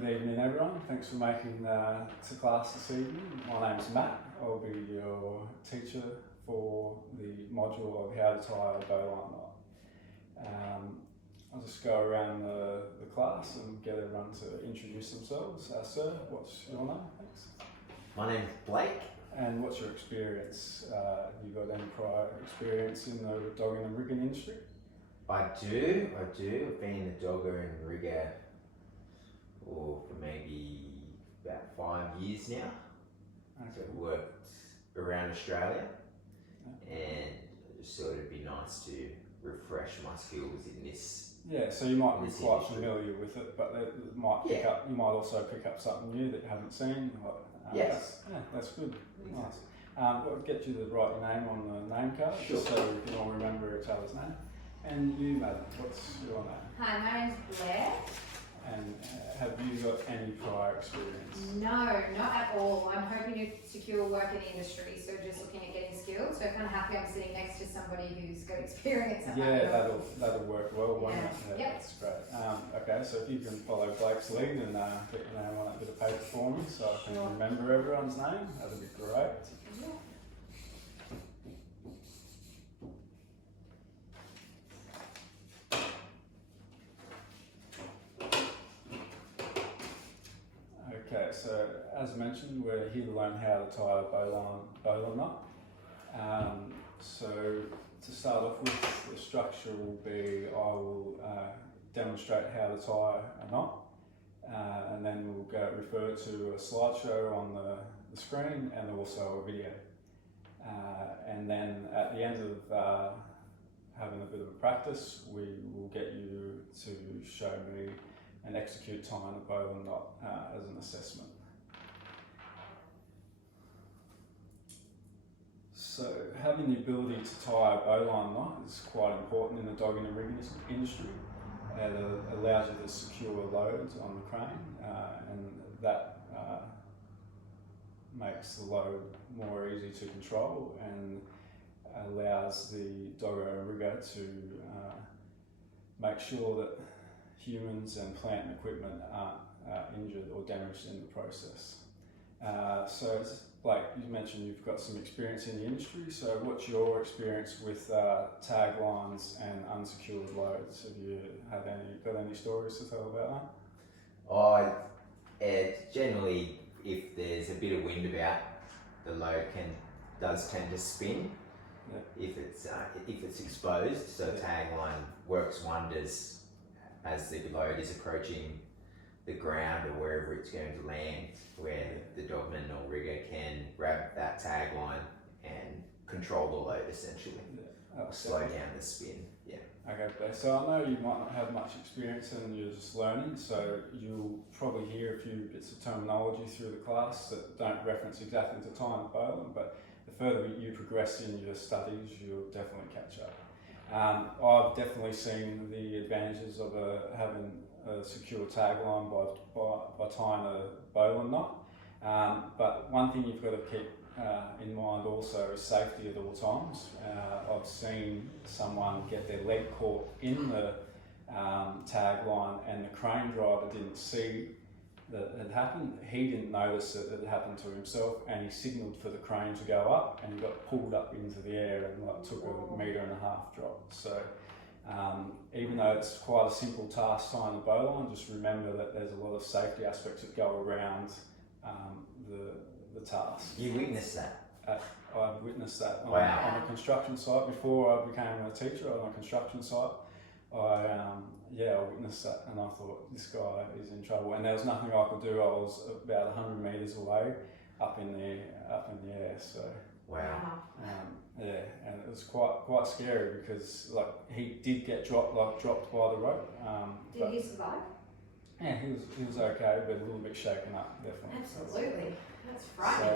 Good evening everyone, thanks for making to class this evening. My name's Matt, I'll be your teacher for the module of how to tie a bowline knot. I'll just go around the class and get everyone to introduce themselves. Sir, what's your name? Thanks. My name's Blake. And what's your experience? Have you got any prior experience in the dogging and rigging industry? I do. I've been a dogger and rigger for maybe about 5 years now. Okay. So I've worked around Australia, and it just thought it'd be nice to refresh my skills in this. Yeah, so you might be quite industry. Familiar with it, but it might pick up. You might also pick up something new that you haven't seen. Yes. That's good. Exactly. Nice. We'll get you to write your name on the name card, Sure. just so we can all remember each other's name. And you, madam, what's your name? Hi, my name's Blair. And have you got any prior experience? No, not at all. I'm hoping to secure work in the industry, so just looking at getting skills. So kind of happy I'm sitting next to somebody who's got experience. Yeah, that'll work well, won't it? Yeah. Yeah, Yep. that's great. Okay, so if you can follow Blake's lead and get your name on that bit of paper for me so I can Sure. remember everyone's name, that'd be great. Okay, so as mentioned, we're here to learn how to tie a bowline knot. So to start off with, the structure will be I will demonstrate how to tie a knot, and then we'll refer to a slideshow on the screen and also a video. And then at the end of having a bit of a practice, we will get you to show me and execute tying a bowline knot as an assessment. So having the ability to tie a bowline knot is quite important in the dogging and rigging industry. It allows you to secure loads on the crane, and that makes the load more easy to control and allows the dogger and rigger to make sure that humans and plant and equipment aren't injured or damaged in the process. So it's like you mentioned, you've got some experience in the industry. So what's your experience with tag lines and unsecured loads? Have you got any stories to tell about that? Generally, if there's a bit of wind about, the load does tend to spin. Yeah. If it's exposed, so tagline works wonders as the load is approaching the ground or wherever it's going to land, where the dogman or rigger can grab that tagline and control the load essentially. Yeah. Slow down the spin. Yeah. Okay, so I know you might not have much experience and you're just learning, so you'll probably hear a few bits of terminology through the class that don't reference exactly to tying the bowline, but the further you progress in your studies, you'll definitely catch up. I've definitely seen the advantages of having a secure tagline by tying a bowline knot, but one thing you've got to keep in mind also is safety at all times. I've seen someone get their leg caught in the tagline and the crane driver didn't see that it had happened. He didn't notice that it had happened to himself, and he signalled for the crane to go up, and he got pulled up into the air and took a 1.5 metre drop. So even though it's quite a simple task tying the bowline, just remember that there's a lot of safety aspects that go around the task. You witnessed that? I've witnessed that on Wow. a construction site. Before I became a teacher on a construction site, I witnessed that, and I thought, this guy is in trouble, and there was nothing I could do. I was about 100 metres away, up in the air. So wow. and it was quite scary because he did get dropped by the rope. Did he survive? Yeah, he was okay, but a little bit shaken up, definitely. Absolutely, that's frightening.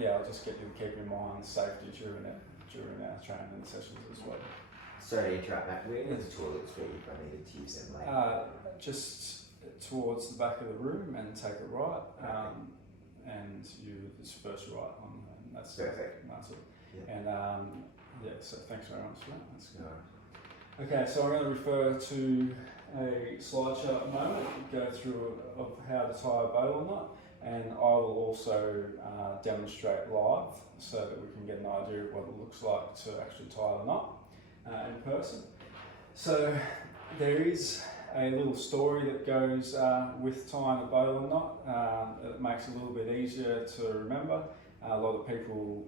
So I'll just get you to keep in mind safety during our training sessions as well. Sorry to interrupt, Matt. Where does the toilets be if I needed to use them later? Just towards the back of the room and take it right, and you just first right on, and that's perfect. That's it. Yeah. And so thanks very much for that. That's good. No. Okay, so I'm going to refer to a slideshow at the moment, go through of how to tie a bowline knot, and I will also demonstrate live so that we can get an idea of what it looks like to actually tie the knot in person. So there is a little story that goes with tying a bowline knot. It makes it a little bit easier to remember. A lot of people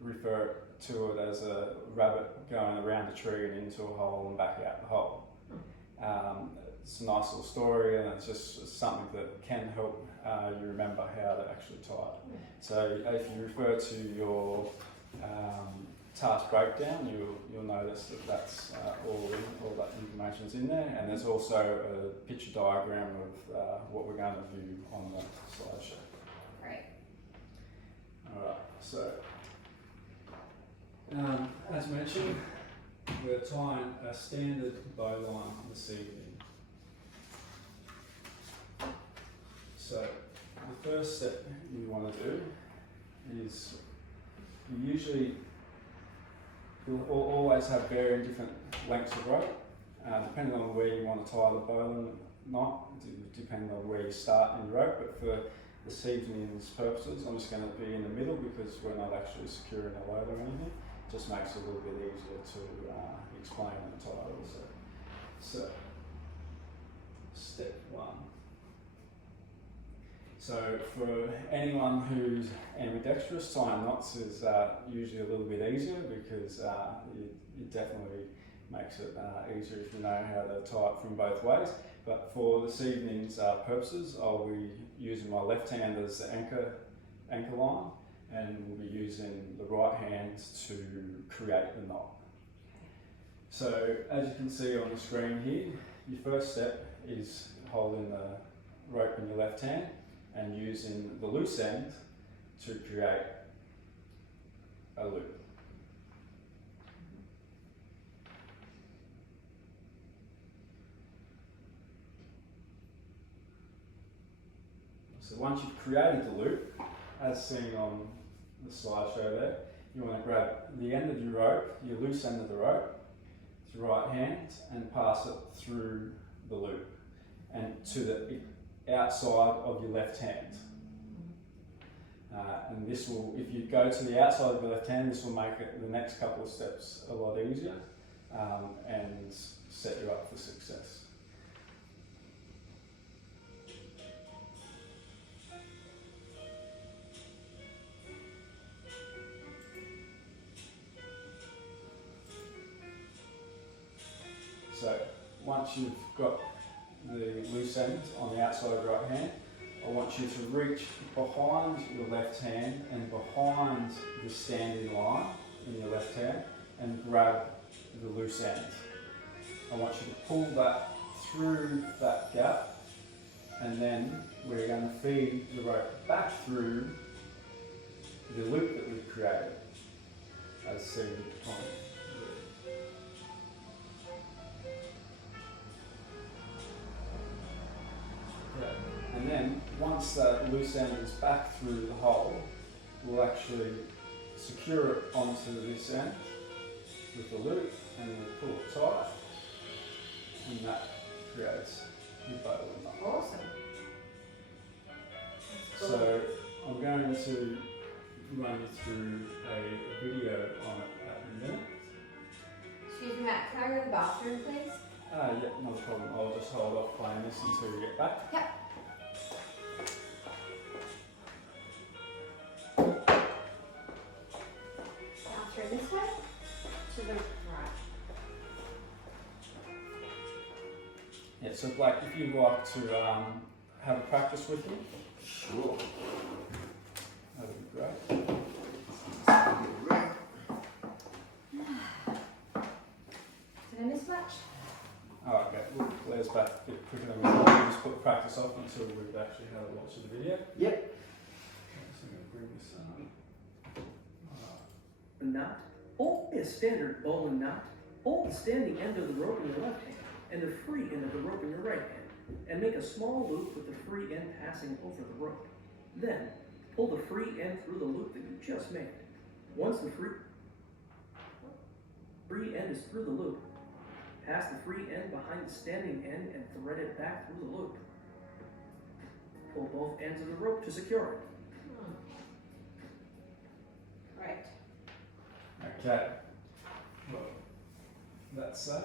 refer to it as a rabbit going around a tree and into a hole and back out the hole. It's a nice little story, and it's just something that can help you remember how to actually tie it. So if you refer to your task breakdown, you'll notice that that's all that information is in there, and there's also a picture diagram of what we're going to view on the slideshow. Great. Alright, so as mentioned, we're tying a standard bowline this evening. So the first step you want to do is you'll always have varying different lengths of rope, depending on where you want to tie the bowline knot, depending on where you start in your rope. But for this evening's purposes, I'm just going to be in the middle because we're not actually securing a load or anything. It just makes it a little bit easier to explain and tie also. So, step one. So for anyone who's ambidextrous, tying knots is usually a little bit easier because it definitely makes it easier if you know how to tie it from both ways. But for this evening's purposes, I'll be using my left hand as the anchor line, and we'll be using the right hand to create the knot. So as you can see on the screen here, your first step is holding the rope in your left hand and using the loose end to create a loop. So once you've created the loop, as seen on the slideshow there, you want to grab the end of your rope, your loose end of the rope, with your right hand and pass it through the loop and to the outside of your left hand. And this will, if you go to the outside of the left hand, this will make it, the next couple of steps a lot easier and set you up for success. So once you've got the loose end on the outside of your right hand, I want you to reach behind your left hand and behind the standing line in your left hand and grab the loose end. I want you to pull that through that gap, and then we're going to feed the rope back through the loop that we've created, as seen on. And then once that loose end is back through the hole, we'll actually secure it onto this end with the loop, and we'll pull it tight, and that creates your bowline knot. Awesome. Cool. So I'm going to run you through a video on it at the minute. Excuse me, Matt, can I go to the bathroom, please? Yeah, not a problem. I'll just hold off playing this until you get back. Yep. Bathroom this way? To the right. Yeah, so Blake, if you'd like to have a practice with me. Sure. That would be great. Did I miss much? Oh, okay. Well, Claire's back a bit quicker than we thought. We'll just put practice off until we've actually had a watch of the video. Yep. So I'm going to bring this up. A knot. Hold a standard bowline knot. Hold the standing end of the rope in your left hand and the free end of the rope in your right hand, and make a small loop with the free end passing over the rope. Then, pull the free end through the loop that you just made. Once the free end is through the loop, Pass the free end behind the standing end and thread it back through the loop. Pull both ends of the rope to secure it. Right. Okay. Well, that's that.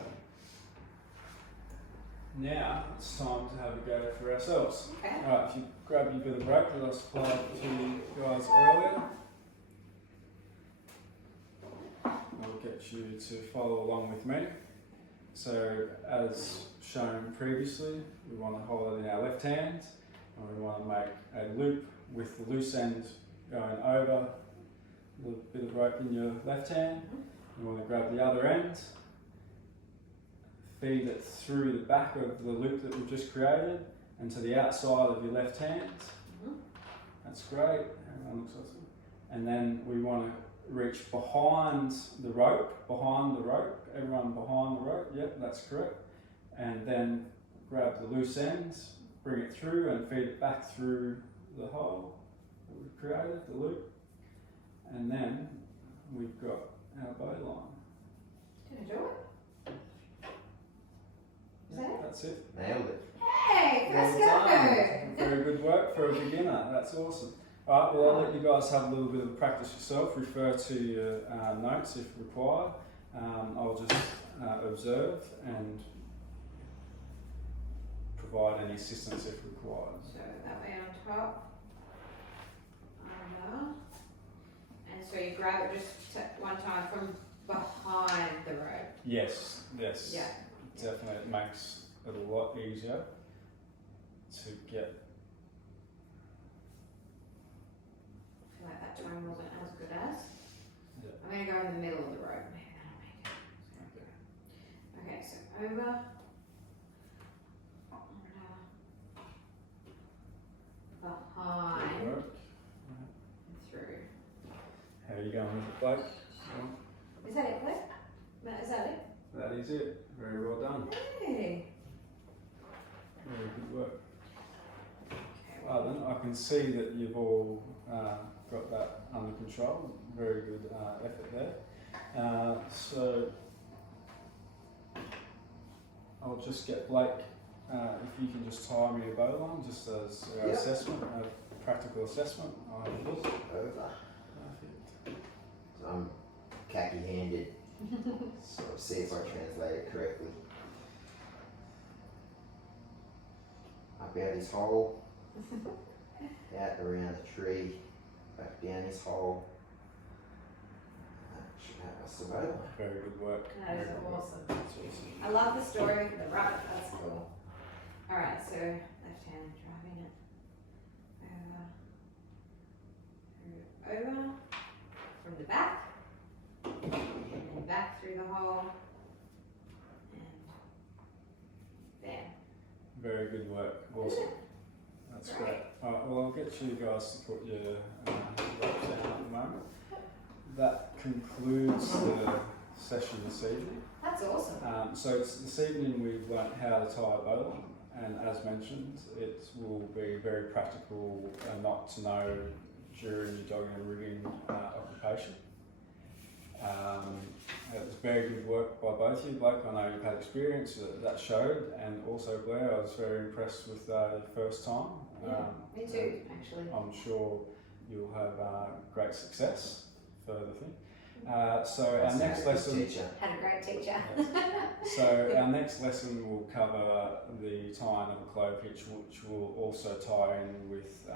Now it's time to have a go for ourselves. Okay. Alright, if you grab your bit of rope that I supplied to you guys earlier, I'll get you to follow along with me. So, as shown previously, we want to hold it in our left hand, and we want to make a loop with the loose end going over the bit of rope in your left hand. You want to grab the other end, feed it through the back of the loop that we've just created and to the outside of your left hand. That's great. Everyone looks awesome. And then we want to reach behind the rope, everyone behind the rope, yep, that's correct. And then grab the loose ends, bring it through and feed it back through the hole that we've created, the loop. And then we've got our bowline. Can I do it? Is that it? That's it. Nailed it. Hey, Well first done. go. Very good work for a beginner. That's awesome. Alright, well I'll let you guys have a little bit of practice yourself. Refer to your notes if required. I'll just observe and provide any assistance if required. So that way on top, under, and so you grab it just one time from behind the rope. Yes, Yeah. definitely. It makes it a lot easier to get. I feel like that time wasn't as good as. Yeah. I'm going to go in the middle of the rope. Maybe that'll make it. Okay, so over. Behind. Good work. And through. How are you going with it, Blake? Is that it, Blake? Matt, is that it? That is it. Very well done. Hey. Very good work. Okay, Well then, I can see that you've all got that under control. Very good effort there. So I'll just get Blake, if you can just tie me a bowline, just as our Yep. assessment, a practical assessment. I'll have a look. Over. Perfect. So I'm khaki-handed, so I'll see if I translate it correctly. Up out his hole, out around the tree, back down his hole. That should have us a bowline. Very good work. That is Very good work. awesome. That's awesome. I love the story with the rabbit. That's cool. Alright, so left hand driving it over from the back, and then back through the hole, and there. Very good work. Awesome. That's great. Alright, well I'll get you guys to put your ropes down at the moment. That concludes the session this evening. That's awesome. So this evening we've learnt how to tie a bowline, and as mentioned, it will be very practical and not to know during your dogging and rigging occupation. It was very good work by both of you. Blake, I know you've had experience that showed, and also Blair, I was very impressed with your first time. Yeah, me too, actually. I'm sure you'll have great success further thing. So our next lesson. Had a great teacher. So our next lesson will cover the tying of a clove hitch, which will also tie in with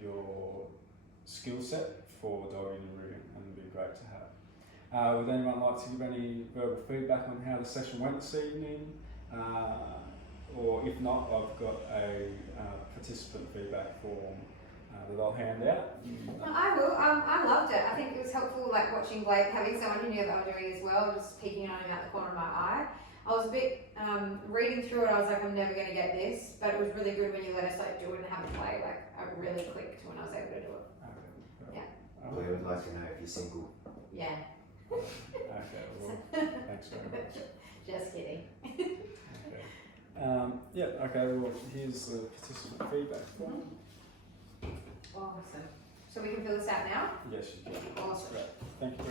your skill set for dogging and rigging, and it'll be great to have. Would anyone like to give any verbal feedback on how the session went this evening? Or if not, I've got a participant feedback form that I'll hand out. No, I will. I loved it. I think it was helpful, like watching Blake, having someone who knew what they were doing as well, just peeking on him out the corner of my eye. I was a bit reading through it. I was like, I'm never going to get this, but it was really good when you let us like do it and have it play. Like, I really clicked when I was able to do it. Okay. Yeah. We would like to know if you're single. Yeah. Okay. Well, thanks very much. Just kidding. Okay. Yeah. Okay. Well, here's the participant feedback form. Awesome. So we can fill this out now? Yes, you can. Awesome. Great. Thank you.